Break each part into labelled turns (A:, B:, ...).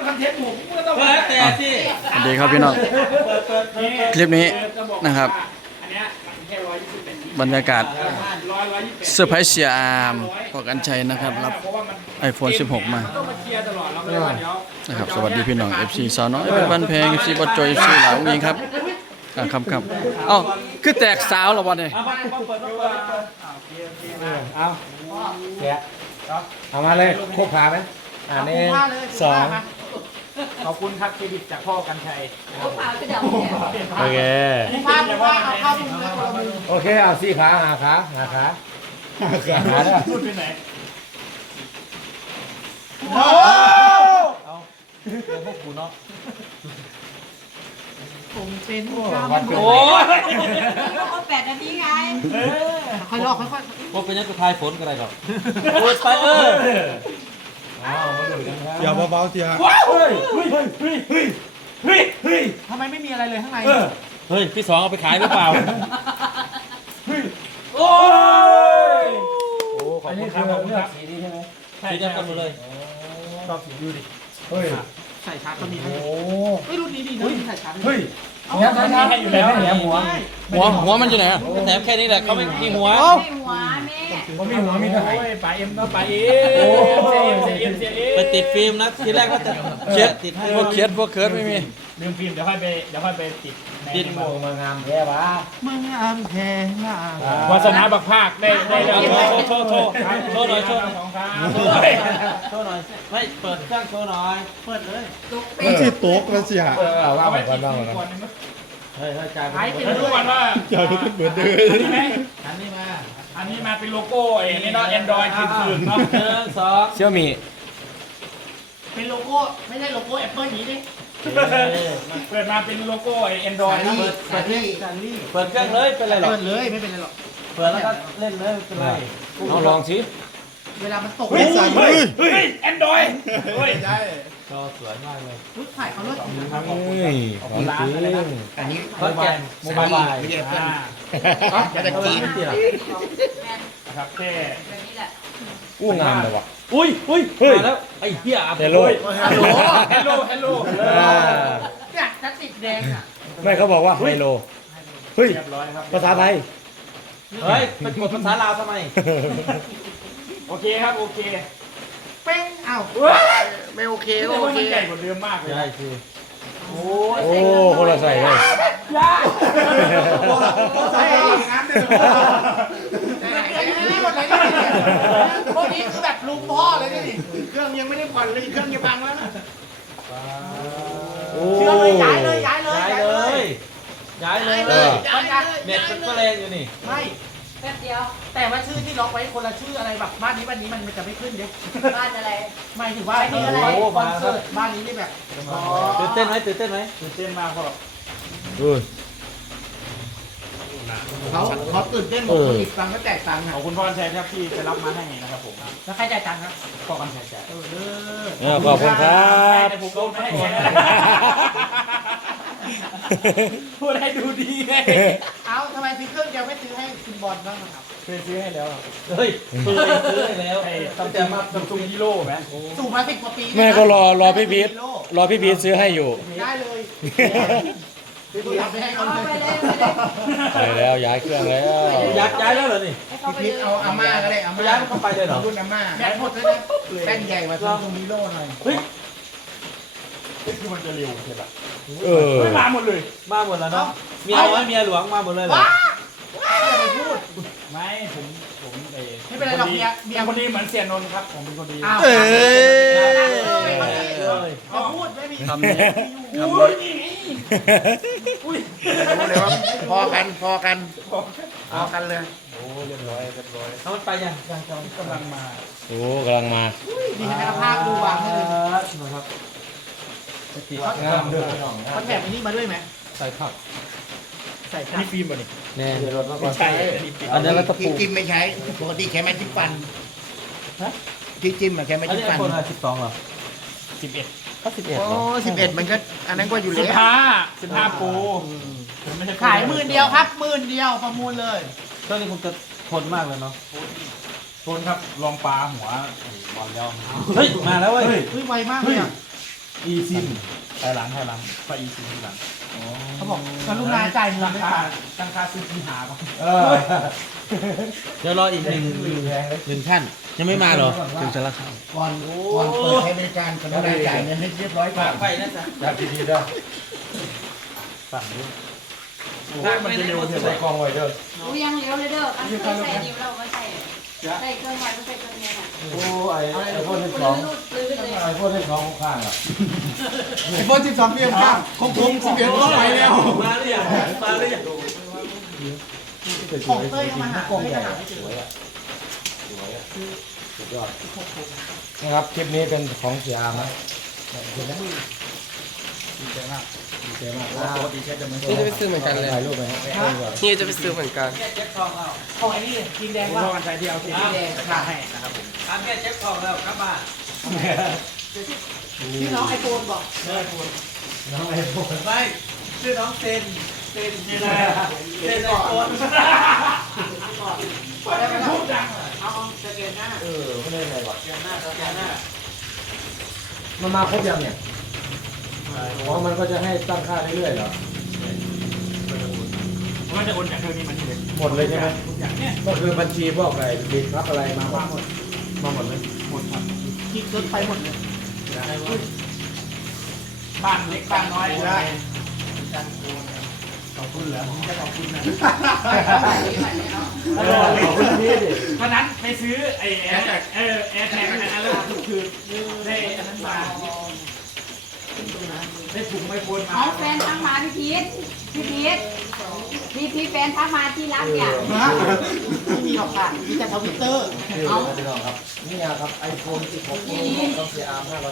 A: คอนเทนต์ผมก็ต้อง
B: แต่ที่
C: สวัสดีครับพี่น้องคลิปนี้นะครับบรรยากาศเซอร์ไพรส์เสียอาร์มพอกันชัยนะครับรับ iPhone 16 มานะครับสวัสดีพี่น้อง FC สาวน้อยเป็นบ้านแพง FC บอสโจ FC หลาวยิงครับครับเอ้าคือแตกสาวแล้ววันนี้
A: เอาแกะเอามาเลยโคกขาไหมนี่สองขอบคุณครับเครดิตจากพ่อกันชัยโอเคโอเคเอาสี่ขาหาขาพูดไปไหนโอ้เอาเดี๋ยวพวกกูเนาะ
D: ผมเป็น
A: โอ้ย
D: ก็8 นาทีไงค่อยรอค่อย
B: พวกเป็นยังจะทายฝนกันอะไรหรอกโอ้ยไป
E: อย่าเบาๆเสีย
A: เฮ้ย
D: ทำไมไม่มีอะไรเลยข้างใน
B: เฮ้ยพี่สองเอาไปขายหรือเปล่า
A: โอ้ยโอ้ขอบคุณครับสีนี้ใช่ไหม
B: สีเดียวกันหมดเลย
A: ชอบสีดูดิเฮ้ย
D: ใส่ชาร์จก็มีโอ้ไม่รุ่นนี้ดีนะใส่ชาร์จ
A: เฮ้ยเนี่ยใส่ชาร์จให้อยู่แล้วเนี่ย
C: หัวมันอยู่ไหนอ่ะ
B: แถมแค่นี้แหละเขาไม่มีหัว
D: ไม่หัวแม่
A: เขามีหัวมีเท่าไหร่
E: ไปเอ็มก็ไปเอ
B: ไปติดฟิล์มนะทีแรกก็จะ
C: เขียด
B: ติดให้
C: พวกเขียดพวกเคิร์ดไม่มี
E: ลืมฟิล์มเดี๋ยวค่อยไปติด
A: โมมางามแท้วะ
D: มึงอามแท้มาก
E: วาสนาบักภาคได้
B: โชว์หน่อยโชว์หน่อยไม่เปิดเครื่องโชว์หน่อย
D: เปิดเลย
E: มันสิโต๊ะแล้วสิฮะ
A: ว่าไปก่อน
B: เฮ้ยจ่ายไป
E: ให้ทุกวันว่า อย่าทุกคนเหมือนเดิม
B: อันนี้มา
E: เป็นโลโก้เองนี่เนาะ Android คืนเนาะ
B: 1 2
A: เชี่ยวมี
D: เป็นโลโก้ไม่ใช่โลโก้ Apple นี้ดิ
E: เปิดมาเป็นโลโก้Android นะ
D: เปิดเค
B: รื่องเลยเป็นไรหรอ
D: เปิดเลยไม่เป็นไรหรอก
B: เปิดแล้วก็เล่นเลยเป็นไร
A: ลองสิ
D: เวลามันตก
E: เฮ้ย Android เฮ้ยได้
B: ก็สวยมากเลย
D: รุ่นถ่ายเขาเลิศ
A: ครับของจริง
D: อันนี้
B: โมบาย
D: ไม่ใช่เพื่อน
E: จะได้กินครับแค่
A: อู้งามเลยว่ะ
B: อุ้ยมาแล้วไอ้เหี้ย
A: เฮลโล
D: เนี่ยจะติดแดงอ่ะ
A: ไม่เขาบอกว่าเฮลโลเฮ้ยภาษาไทย
B: เฮ้ยเป็นกดภาษาลาวทำไม
E: โอเคครับโอเค
D: เป้งอ้าวไม่โอเคก็โอเค
E: ใหญ่กว่าเดิมมากเลย
B: ใช่คือ
A: โอ้คนละใส่เลย
D: ใส่น้ำเดือดนี่หมดเลยพวกนี้คือแบบลุงพ่อเลยนี่เครื่องยังไม่ได้ผ่อนเลยเครื่องยังพังแล้วนะเชื่อเลยย้ายเลย
B: เน็ตมันก็แรงอยู่นี่
D: ไม่แป๊บเดียวแต่ว่าชื่อที่ล็อกไว้คนละชื่ออะไรแบบบ้านนี้มันจะไม่ขึ้นเด็กบ้านอะไรไม่ถือว่านี่อะไรคอนเสิร์ตบ้านนี้นี่แบบ
B: ตื่นเต้นไหม
E: ตื่นเต้นมากครับ
D: เขาตื่นเต้นหมดคนอีกฟังก็แตกต่าง
E: ขอบคุณพ่อชัยครับที่ไปรับมาให้นะครับผม
D: แล้วใครจ่ายตังค์ครับ
E: พ่อกันชัย
A: ขอบคุณครับ
E: พูดให้ดูดีไง
D: เอาทำไมซื้อเครื่องเดียวไม่ซื้อให้คุณบอลบ้างครับ
E: เคยซื้อให้แล้ว
B: เฮ้ยซื้อให้แล้ว
E: ตั้งแต่มาซัมซุงฮีโร่ไหม
D: สูบมา10 กว่าปี
A: แม่ก็รอพี่พีทซื้อให้อยู่
D: ได้เลยไปให้เขา
A: ไปแล้วย้ายเครื่องแล้ว
B: ย้ายแล้วเหรอนี่
D: พี่เอาอาม่าก็ได้อาม่า
B: ย้ายเข้าไปเลยเหรอ
D: รุ่นอาม่าแบตหมดเลยนะแป้นใหญ่มาซัมซุงฮีโร่หน่อย
E: เฮ้ยคือมันจะเร็วใช่ปะ
A: ไม่
E: มาหมดเลย
B: แล้วเนาะเมียหลวงมาหมดเลยเหรอ
D: อย่าไปพูด
E: ไม่ผม
D: ไม่เป็นไรหรอกเมีย
E: คนดีเหมือนเสียนนท์ครับผมเป็นคนดี
D: เขาพูดไม่มี
C: คำนี้
D: พอกันเลย
E: โอ้เรียบร้อย
B: เขาไปยัง
E: กำลังมา
D: ดีให้ภาพดูวางให้เลย
B: นะครับ
A: งามด้วย
D: เขาแถมอันนี้มาด้วยไหม
B: ใส่ผัก
E: นี่ฟิล์มป่ะนี่
B: แน่
E: ไม่ใช่
B: อันนี้แล้วตะปู
D: จิ้มไม่ใช้ปกติแค่ไม้จิ้มฟันที่จิ้มอะแค่ไม้จิ้มฟัน
B: อันนี้คน12เหรอ
E: 11
B: ก็11เหรอ
D: 11มันก็อันนั้นก็อยู่แล้ว
E: 15ปู
D: ขาย10,000 เดียวครับ10,000 เดียวประมูลเลย
B: เครื่องนี้คงจะทนมากเลยเนาะ
E: ทนครับลองปลาหัวบอลแล้ว
B: เฮ้ยมาแล้วเว้ย
D: ไวมากเลยอ่ะ
A: อีซิมภายหลังไฟอีซิมทีหลัง
D: เขาบอกกรุณาจ่ายเงินด้วยค่ะ
A: ตั้งค่าซื้อที่หาป่ะ
B: เดี๋ยวรออีกหนึ่งท่านยังไม่มาเหรอ
C: ถึงจะราคา
E: ก่อนเปิดให้บริการกรุณาจ่ายเงินให้เรียบร้อยก่อน
B: ไปนะจ๊ะ
A: จับดีๆด้วยสั่งด้วยมันจะเร็วใส่กองไว้เด้อ
F: รู้ยังเลี้ยวเลยเด้ออันเคยใส่นิ้วเราก็ใส่ใส่เครื่องไว้ก็ใส่เครื่องนี้น่ะ
A: โอ้ไอโฟนที่
F: คน
A: สอง
F: รูดซื้อเลย
A: ไอโฟนที่สองข้างอ่ะ
D: ไอโฟน12เพียงข้างคง11ก็ไปแล้ว
B: มาหรือยังมาหรือยัง
D: ของเต้ยเอามาหา
A: ล้อง
D: เต้ย
A: ใหญ่
D: หาไม่เจอ
A: สวยอ่ะสุดยอดนะครับคลิปนี้เป็นของเสียอาร์มนะเห็นไหมดีใจมากปกติใช้จะไม่
C: นี่จะไปซื้อเหมือนกันเลย
A: ถ่ายรูปไปให้
C: นี่จะไปซื้อเหมือนกัน
B: เช็คทองแล้ว
D: ของไอ้นี่ทีมแดง
A: ผม
D: ว่า
A: รอกันใช้ที่เอาที่
D: ทีมแดงขาให้นะครับผม
B: ทำแค่เช็คทองแล้วครับบ้าน
D: ที่น้องไอโฟนบอก
A: น้องไอโฟน
B: ไม่ชื่อน้องเซนเซนไอโฟน
D: ได้ไหมพูดดังเอาสแกนหน้า
A: ไม่ได้อะไรว่ะ
B: เดี๋ยวหน้าเดี๋ยวหน้า
A: มันมาครบยังเนี่ยอ๋อมันก็จะให้ตั้งค่าเรื่อยๆเหรอ
B: มันจะโอนจากเครื่องนี้มันที่เลย
A: หมดเลยใช่ไหม
B: อย่างเนี้ย
A: ก็คือบัญชีพวกอะไรบิดรับอะไรมาหมดมาหมดเลย
D: ที่รถไปหมดเลย
B: บ้านเล็กบ้านน้อย
D: ได้
A: ขอบคุณเหรอ
B: จะขอบคุณนะ
A: ขอบคุณพี่ดิ
B: วันนั้นไปซื้อไอ้แอร์แอร์แท็กอันนั้นแล้วคือได้อันนั้นมาได้ถุงไมโครมา
F: เอาแฟนทักมาพี่พีทแฟนทักมาที่รักเนี่ย
D: นะไม่มีหรอกค่ะมีแต่ทวิตเตอร์
A: เอาพี่น้องครับนี่ครับไอโฟน16ต้องเสียอาร์ม500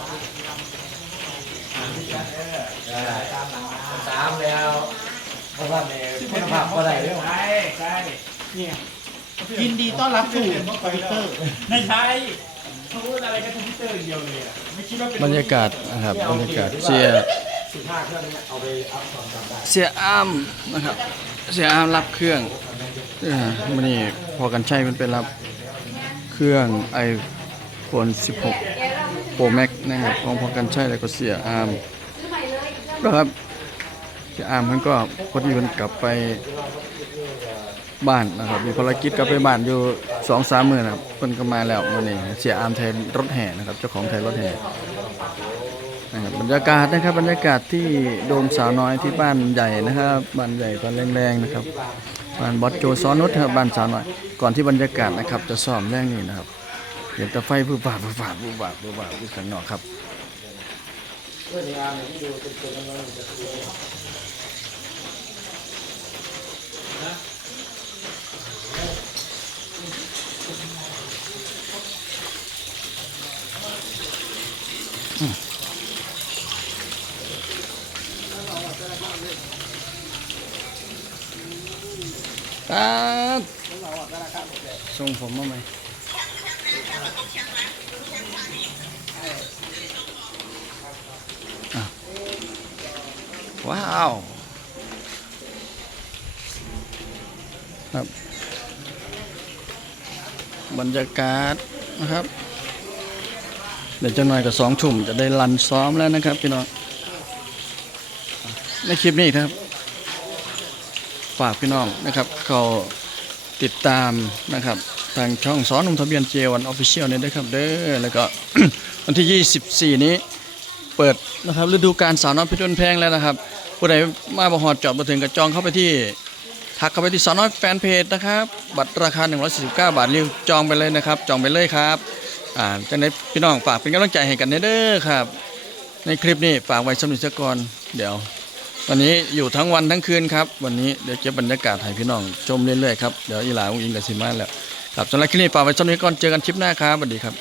A: ตามแล้วเพราะว่าในคุณภาพก็ได้เรื่อง
B: ใช่ใช่
D: เนี่ยยินดีต้อนรับสู่ทวิตเตอร์
B: ไม่ใช่เขาพูดอะไรก็ทวิตเตอร์อย่างเดียวเลยอ่ะไม่คิดว่าเป็น
C: บรรยากาศนะครับบรรยากาศเสีย
A: 15เครื่องนี้เอาไปอัพความจำได้
C: เสียอาร์มนะครับเสียอาร์มรับเครื่องมันนี่พอกันใช้มันเป็นรับเครื่องไอโฟน16 Pro Max นะครับของพอกันใช้แล้วก็เสียอาร์ม
F: ซื้อใหม่เลย
C: นะครับเสียอาร์มมันก็พอดีมันกลับไปบ้านนะครับมีภารกิจกลับไปบ้านอยู่ 2-3 มื้อนะครับเพิ่นก็มาแล้วมื้อนี้เสียอาร์มแทนรถแห่นะครับเจ้าของแทนรถแห่นะครับบรรยากาศนะครับบรรยากาศที่โดมสาวน้อยที่บ้านใหญ่นะครับบ้านใหญ่บ้านแรงๆนะครับบ้านบอสโจซ้อนนุชครับบ้านสาวน้อยก่อนที่บรรยากาศนะครับจะซ้อมแรงนี้นะครับเห็นแต่ไฟผู้บาบอยู่ข้างนอกครับ ครับส่งผมมาไหมอ่ะว้าวครับบรรยากาศนะครับเดี๋ยวจะหน่อยกับ2 ทุ่มจะได้รันซ้อมแล้วนะครับพี่น้องในคลิปนี้ครับ ฝากพี่น้องนะครับเขาติดตามนะครับทางช่องสอนหนุ่มทะเบียน J1 Official เนี่ยด้วยครับเด้อแล้วก็ วันที่ 24 นี้เปิดนะครับฤดูกาลสาวน้อยเพชรบ้านแพงแล้วนะครับผู้ใดมาบ่ฮอดจอดบ่ถึงก็จองเข้าไปที่ทักเข้าไปที่สาวน้อยแฟนเพจนะครับบัตรราคา149 บาทรีบจองไปเลยนะครับจองไปเลยครับจังได๋พี่น้องฝากเป็นกำลังใจให้กันเด้อครับในคลิปนี้ฝากไว้สำหรับซะก่อนเดี๋ยววันนี้อยู่ทั้งวันทั้งคืนครับวันนี้เดี๋ยวเก็บบรรยากาศให้พี่น้องชมเรื่อยๆครับเดี๋ยวอีหลาอุ้งอิงกับสิมาแล้วครับสำหรับคลิปนี้ฝากไว้สำหรับนี้ก่อนเจอกันคลิปหน้าครับสวัสดีครับ